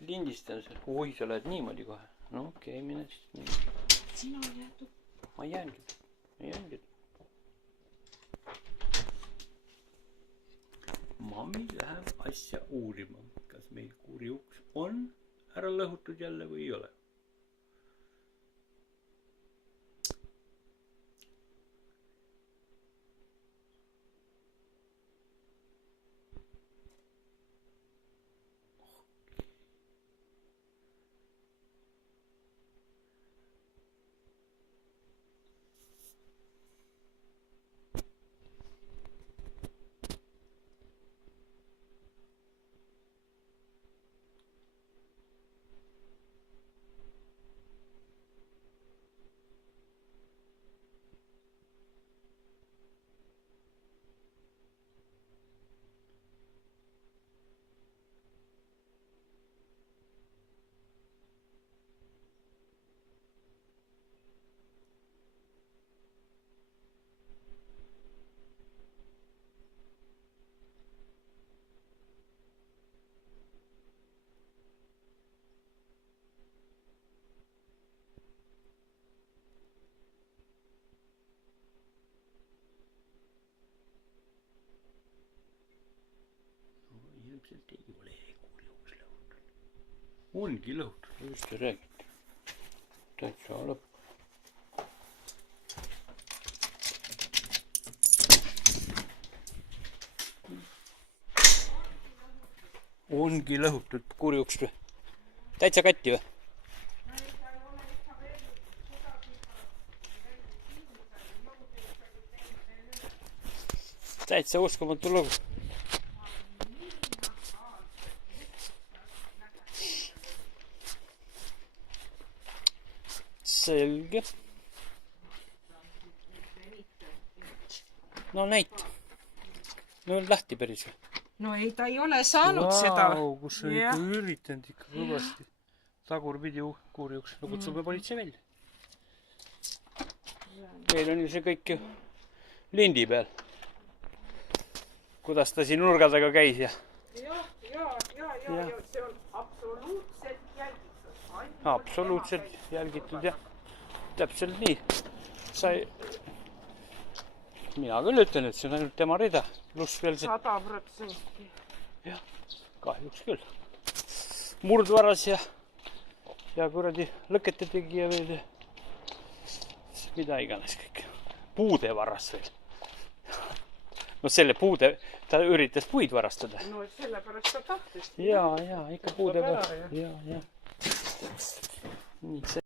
lindistan seal. Oi, sa lähed niimoodi kohe. No okei, mine siis nii. Sina jääd. Ma jäängi. Mami läheb asja uurima, kas meil kurjuks on ära lõhutud jälle või ei ole. Ilmselt ei ole kurjuks lõhutud. Ongi lõhutud, just sa räägid. Täitsa lõpp. Ongi lõhutud kurjuks või? Täitsa katti või? Täitsa uskumatu lugu. Selge. No näita. No on lahti päris või? No ei, ta ei ole saanud seda. Kus sa ikka üritanud ikka kõvasti. Tagurpidi kurjuks. No kutsume politsei välja. Meil on ju see kõik ju lindi peal. Kuidas ta siin nurga taga käis ja... Ja, see on absoluutselt jälgitud. Absoluutselt jälgitud ja täpselt nii. Mina küll ütlen, et see on ainult tema rida. Pluss veel see... 100%. Jah, kahjuks küll. Murdvaras ja kuradi lõkete tegi ja veel mida iganes kõik. Puude varas veel. No selle puude, ta üritas puid varastada. No sellepärast ta tahtis. Ja, ikka puude peal. Ja. Nii see.